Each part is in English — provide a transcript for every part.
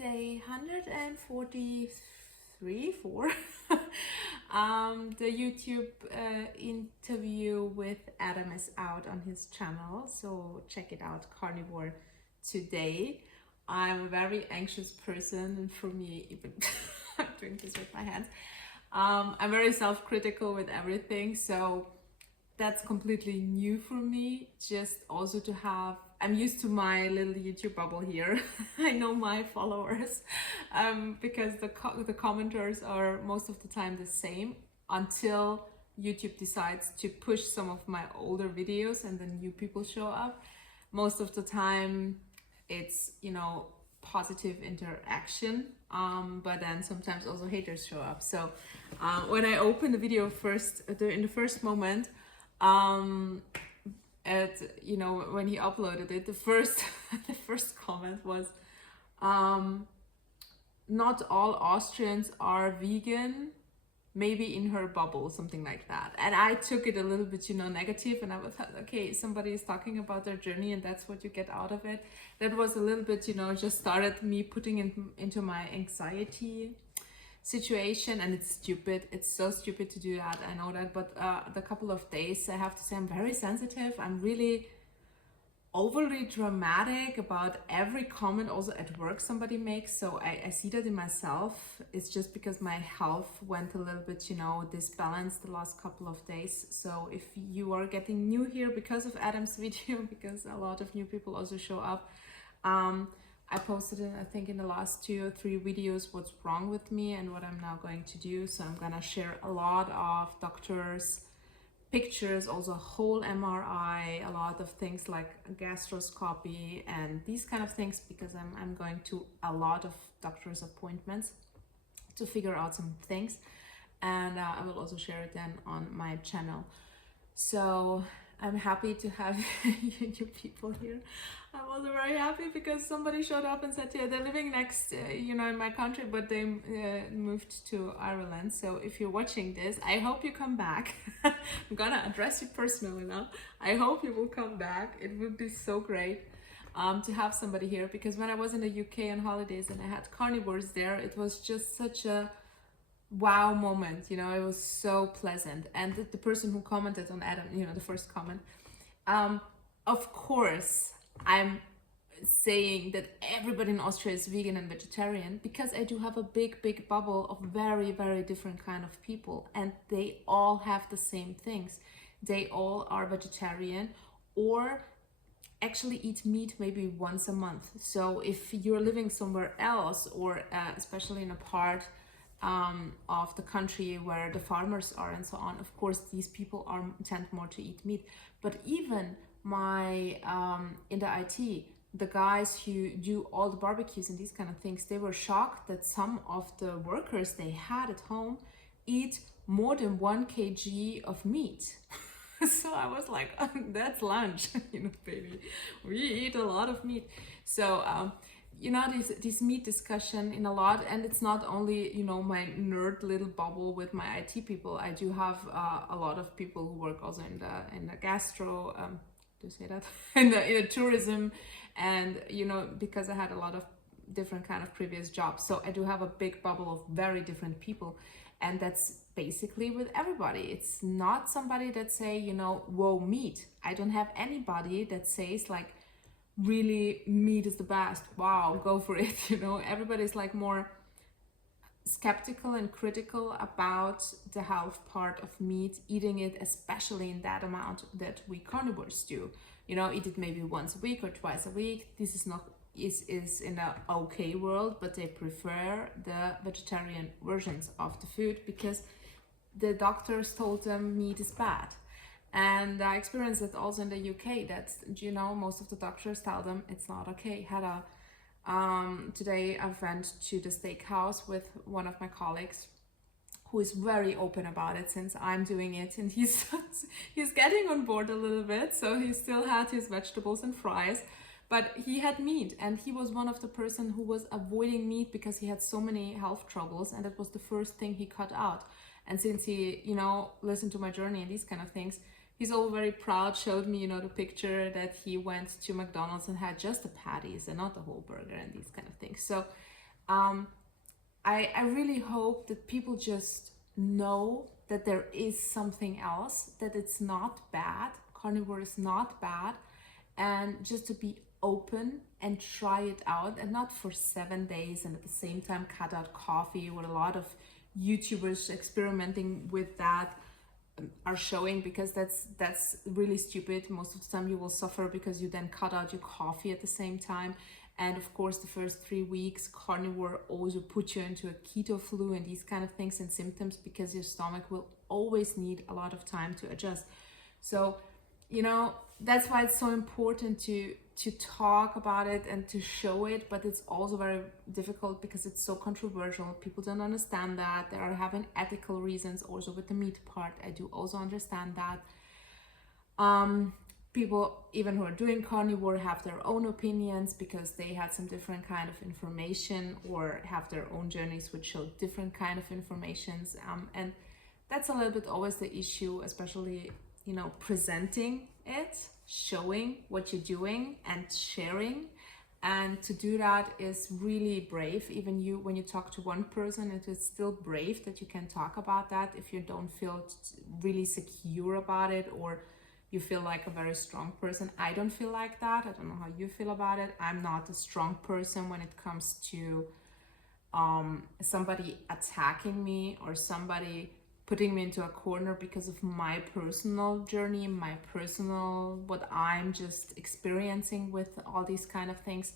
day 143, 4. The YouTube interview with Adam is out on his channel, so check it out, Carnivore, today. I'm a very anxious person, and for me, even I'm doing this with my hands. I'm very self-critical with everything, so that's completely new for me. Just also to have, I'm used to my little YouTube bubble here. I know my followers, because the commenters are most of the time the same until YouTube decides to push some of my older videos and then new people show up. Most of the time it's, positive interaction, but then sometimes also haters show up. So when I open the video in the first moment, when he uploaded it, the first the first comment was, not all Austrians are vegan, maybe in her bubble, something like that. And I took it a little bit, negative, and I was like, okay, somebody is talking about their journey and that's what you get out of it. That was a little bit, just started me putting into my anxiety situation, and it's stupid. It's so stupid to do that, I know that, but the couple of days, I have to say, I'm very sensitive. I'm really overly dramatic about every comment, also at work, somebody makes. So I see that in myself. It's just because my health went a little bit, disbalanced the last couple of days. So if you are getting new here because of Adam's video, because a lot of new people also show up, I posted it, I think, in the last 2 or 3 videos what's wrong with me and what I'm now going to do. So I'm gonna share a lot of doctors' pictures, also whole MRI, a lot of things like gastroscopy and these kind of things, because I'm going to a lot of doctors' appointments to figure out some things. And I will also share it then on my channel. So I'm happy to have you people here. I'm also very happy because somebody showed up and said, yeah, they're living next, in my country, but they moved to Ireland. So if you're watching this, I hope you come back. I'm gonna address you personally now. I hope you will come back. It would be so great to have somebody here, because when I was in the UK on holidays and I had carnivores there, it was just such a wow moment. It was so pleasant. And the person who commented on Adam, the first comment, of course I'm saying that everybody in Austria is vegan and vegetarian, because I do have a big bubble of very, very different kind of people, and they all have the same things. They all are vegetarian or actually eat meat maybe once a month. So if you're living somewhere else, or especially in a part of the country where the farmers are and so on, of course these people tend more to eat meat. But even my in the IT, the guys who do all the barbecues and these kind of things, they were shocked that some of the workers they had at home eat more than 1 kg of meat. So I was like, oh, that's lunch, baby, we eat a lot of meat. So this meat discussion in a lot, and it's not only my nerd little bubble with my IT people. I do have a lot of people who work also in the gastro, do you say that, in the tourism, and because I had a lot of different kind of previous jobs, so I do have a big bubble of very different people. And that's basically with everybody. It's not somebody that say, whoa, meat. I don't have anybody that says like, really, meat is the best, wow, go for it. Everybody's like more skeptical and critical about the health part of meat, eating it, especially in that amount that we carnivores do. Eat it maybe once a week or twice a week. This is not is in the okay world, but they prefer the vegetarian versions of the food because the doctors told them meat is bad. And I experienced it also in the UK, that most of the doctors tell them it's not okay. Today I went to the steakhouse with one of my colleagues who is very open about it since I'm doing it, and he's getting on board a little bit. So he still had his vegetables and fries, but he had meat, and he was one of the person who was avoiding meat because he had so many health troubles, and that was the first thing he cut out. And since he listened to my journey and these kind of things, he's all very proud, showed me, the picture that he went to McDonald's and had just the patties and not the whole burger and these kind of things. So um, I really hope that people just know that there is something else, that it's not bad. Carnivore is not bad, and just to be open and try it out, and not for 7 days and at the same time cut out coffee, with a lot of YouTubers experimenting with that are showing, because that's really stupid. Most of the time you will suffer because you then cut out your coffee at the same time. And of course the first 3 weeks carnivore also put you into a keto flu and these kind of things and symptoms, because your stomach will always need a lot of time to adjust. So that's why it's so important to talk about it and to show it, but it's also very difficult because it's so controversial. People don't understand that. They are having ethical reasons also with the meat part. I do also understand that. People even who are doing carnivore have their own opinions because they had some different kind of information or have their own journeys which show different kind of informations, and that's a little bit always the issue, especially presenting it, showing what you're doing and sharing. And to do that is really brave. Even you, when you talk to one person, it is still brave that you can talk about that if you don't feel really secure about it, or you feel like a very strong person. I don't feel like that. I don't know how you feel about it. I'm not a strong person when it comes to somebody attacking me or somebody putting me into a corner because of my personal journey, my personal, what I'm just experiencing with all these kind of things.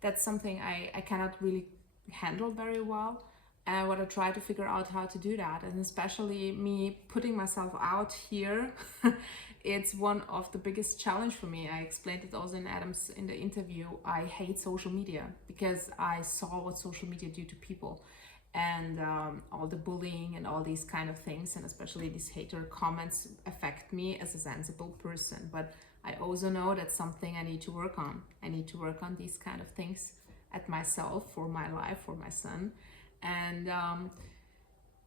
That's something I cannot really handle very well. And what I try to figure out how to do that, and especially me putting myself out here, it's one of the biggest challenge for me. I explained it also in Adam's in the interview. I hate social media because I saw what social media do to people, and all the bullying and all these kind of things, and especially these hater comments affect me as a sensible person. But I also know that's something I need to work on. I need to work on these kind of things at myself, for my life, for my son. And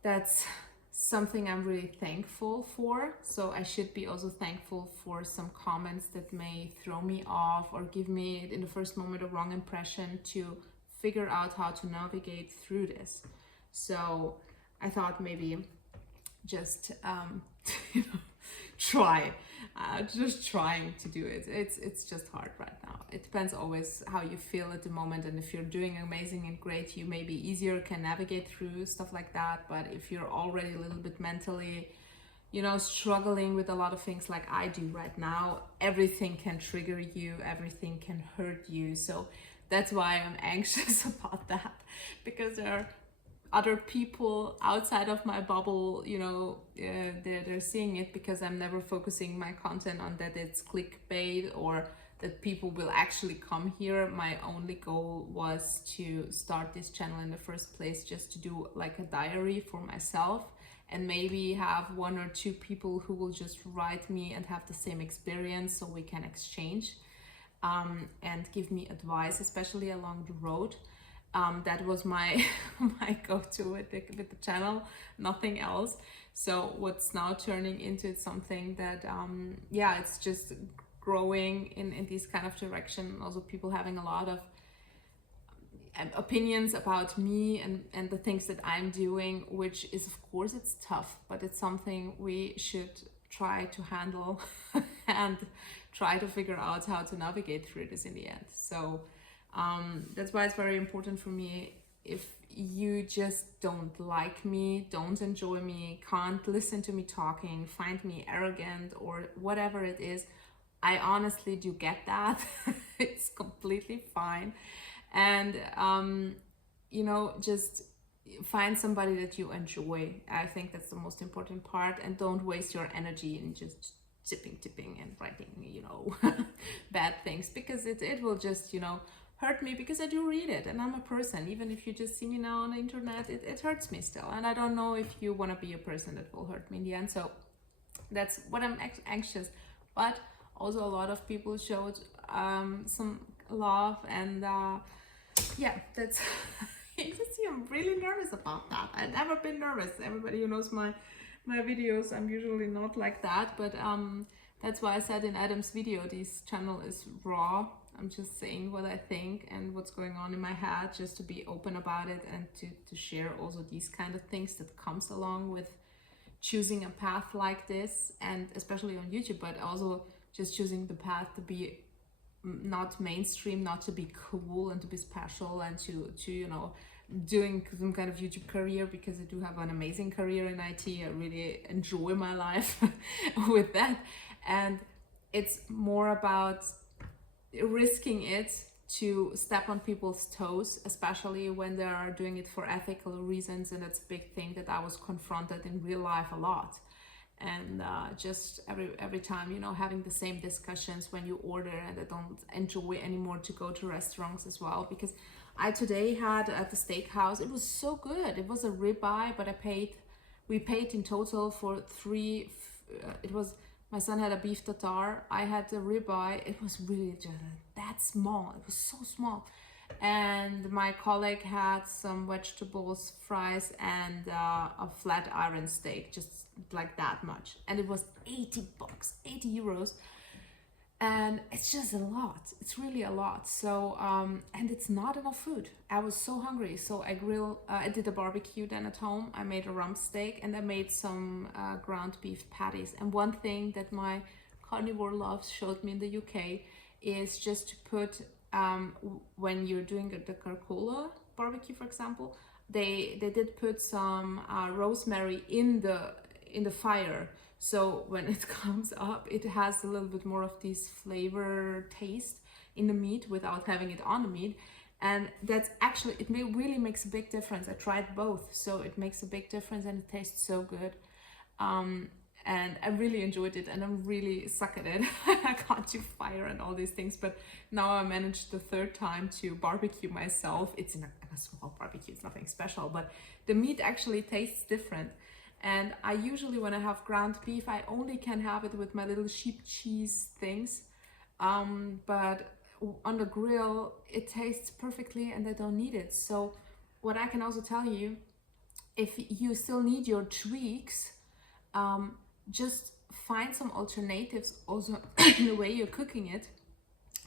that's something I'm really thankful for. So I should be also thankful for some comments that may throw me off or give me in the first moment a wrong impression, to figure out how to navigate through this. So I thought maybe just try, just trying to do it. It's just hard right now. It depends always how you feel at the moment, and if you're doing amazing and great, you maybe easier can navigate through stuff like that. But if you're already a little bit mentally struggling with a lot of things like I do right now, everything can trigger you, everything can hurt you. So that's why I'm anxious about that, because there are other people outside of my bubble, they're seeing it, because I'm never focusing my content on that it's clickbait or that people will actually come here. My only goal was to start this channel in the first place, just to do like a diary for myself, and maybe have 1 or 2 people who will just write me and have the same experience, so we can exchange and give me advice, especially along the road. That was my my go-to with the channel, nothing else. So what's now turning into something that it's just growing in this kind of direction. Also people having a lot of opinions about me and the things that I'm doing, which is, of course, it's tough, but it's something we should try to handle and try to figure out how to navigate through this in the end. So that's why it's very important for me. If you just don't like me, don't enjoy me, can't listen to me talking, find me arrogant or whatever it is, I honestly do get that. It's completely fine. And just find somebody that you enjoy. I think that's the most important part, and don't waste your energy in just tipping and writing bad things, because it will just hurt me, because I do read it and I'm a person. Even if you just see me now on the internet, it hurts me still, and I don't know if you want to be a person that will hurt me in the end. So that's what I'm anxious. But also a lot of people showed some love, and that's you just see I'm really nervous about that. I've never been nervous. Everybody who knows my videos, I'm usually not like that, but that's why I said in Adam's video, this channel is raw. I'm just saying what I think and what's going on in my head, just to be open about it and to share also these kind of things that comes along with choosing a path like this, and especially on YouTube, but also just choosing the path to be not mainstream, not to be cool and to be special, and to you know, doing some kind of YouTube career, because I do have an amazing career in IT. I really enjoy my life with that, and it's more about risking it to step on people's toes, especially when they are doing it for ethical reasons. And that's a big thing that I was confronted in real life a lot. And just every time, you know, having the same discussions when you order, and I don't enjoy anymore to go to restaurants as well, because I today had at the steakhouse, it was so good. It was a ribeye, but we paid in total for it was, my son had a beef tartare, I had the ribeye. It was really just that small. It was so small. And my colleague had some vegetables, fries, and a flat iron steak, just like that much. And it was 80 bucks, 80 euros. And it's just a lot. It's really a lot. So, and it's not enough food. I was so hungry. So I did a barbecue then at home. I made a rump steak, and I made some ground beef patties. And one thing that my carnivore loves showed me in the UK is just to put, when you're doing the Carcola barbecue, for example, they did put some rosemary in the fire. So when it comes up, it has a little bit more of this flavor taste in the meat without having it on the meat. And that's actually, really makes a big difference. I tried both, so it makes a big difference, and it tastes so good. And I really enjoyed it, and I'm really suck at it. I can't do fire and all these things, but now I managed the third time to barbecue myself. It's in a small barbecue, it's nothing special, but the meat actually tastes different. And I usually, when I have ground beef, I only can have it with my little sheep cheese things. But on the grill, it tastes perfectly, and I don't need it. So what I can also tell you, if you still need your tweaks, just find some alternatives also in the way you're cooking it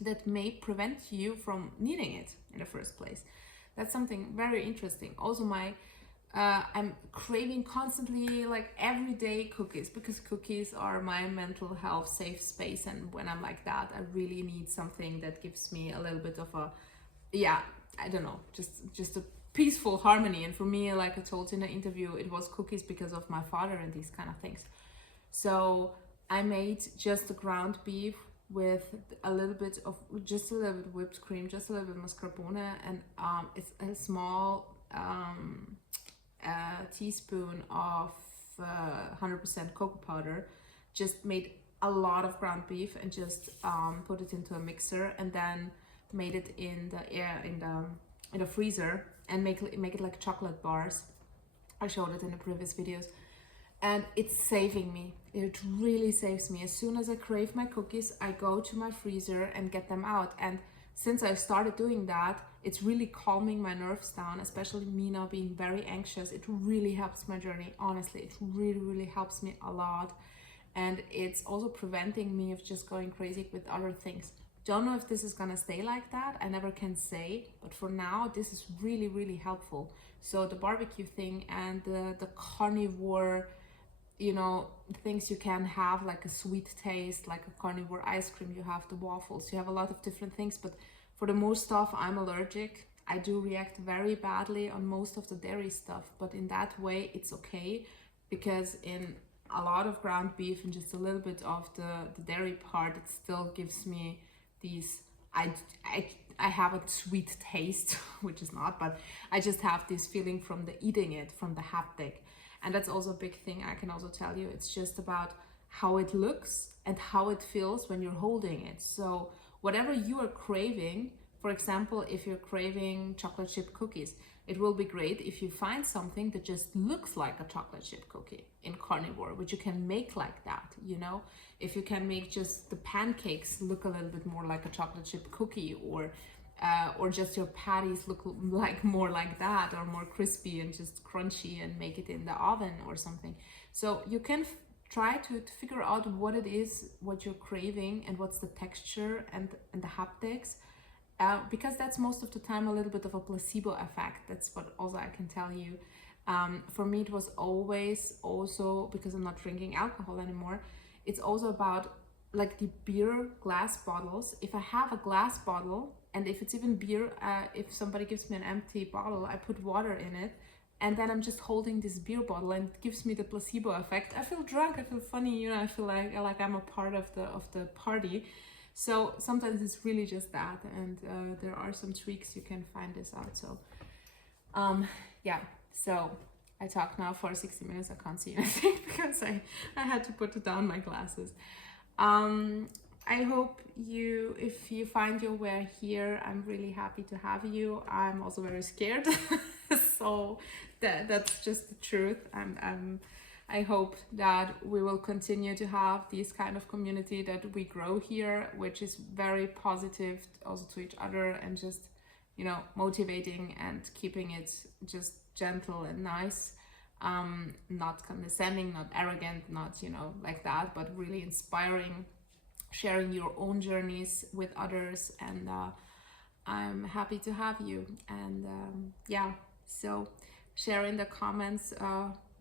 that may prevent you from needing it in the first place. That's something very interesting. Also, I'm craving constantly, like everyday cookies, because cookies are my mental health safe space. And when I'm like that, I really need something that gives me a little bit of a, I don't know, just a peaceful harmony. And for me, like I told in the interview, it was cookies because of my father and these kind of things. So I made just the ground beef with a little bit whipped cream, just a little bit mascarpone, and it's a small teaspoon of 100% cocoa powder. Just made a lot of ground beef and just put it into a mixer, and then made it in the freezer, and make it like chocolate bars. I showed it in the previous videos, and it's saving me. It really saves me. As soon as I crave my cookies, I go to my freezer and get them out. And since I started doing that, it's really calming my nerves down, especially me now being very anxious. It really helps my journey. Honestly, it really helps me a lot. And it's also preventing me of just going crazy with other things. Don't know if this is gonna stay like that. I never can say, but for now, this is really helpful. So the barbecue thing and the carnivore, you know, things you can have, like a sweet taste, like a carnivore ice cream, you have the waffles, you have a lot of different things, but for the most stuff, I'm allergic. I do react very badly on most of the dairy stuff, but in that way, it's okay, because in a lot of ground beef and just a little bit of the dairy part, it still gives me these, I have a sweet taste, which is not, but I just have this feeling from the eating it, from the haptic. And that's also a big thing I can also tell you. It's just about how it looks and how it feels when you're holding it. So whatever you are craving, for example, if you're craving chocolate chip cookies, it will be great if you find something that just looks like a chocolate chip cookie in Carnivore, which you can make like that, you know? If you can make just the pancakes look a little bit more like a chocolate chip cookie, or just your patties look like more like that, or more crispy and just crunchy, and make it in the oven or something. So you can try to figure out what it is, what you're craving, and what's the texture and the haptics. Because that's most of the time a little bit of a placebo effect. That's what also I can tell you. For me, it was always also, because I'm not drinking alcohol anymore, it's also about like the beer glass bottles. If I have a glass bottle, and if it's even beer, if somebody gives me an empty bottle, I put water in it, and then I'm just holding this beer bottle, and it gives me the placebo effect. I feel drunk, I feel funny, you know, I feel like I'm a part of the party. So sometimes it's really just that, and there are some tweaks you can find this out. So yeah, so I talk now for 60 minutes. I can't see anything because I had to put down my glasses. I hope if you find your way here, I'm really happy to have you. I'm also very scared. So that's just the truth. I hope that we will continue to have this kind of community, that we grow here, which is very positive also to each other, and just, you know, motivating and keeping it just gentle and nice, not condescending, not arrogant, not, you know, like that, but really inspiring, sharing your own journeys with others. And I'm happy to have you. And yeah, so share in the comments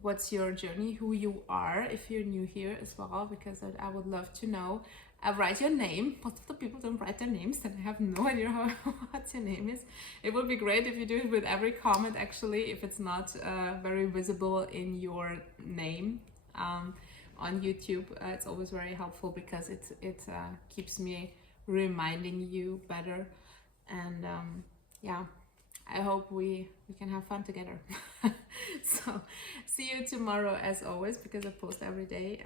what's your journey, who you are, if you're new here as well, because I would love to know. Write your name. Most of the people don't write their names, and I have no idea what your name is. It would be great if you do it with every comment, actually, if it's not very visible in your name on YouTube. It's always very helpful, because it keeps me reminding you better. And yeah, I hope we can have fun together. So see you tomorrow as always, because I post every day.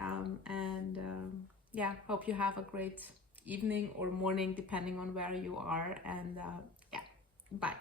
Yeah, hope you have a great evening or morning, depending on where you are. And yeah, bye.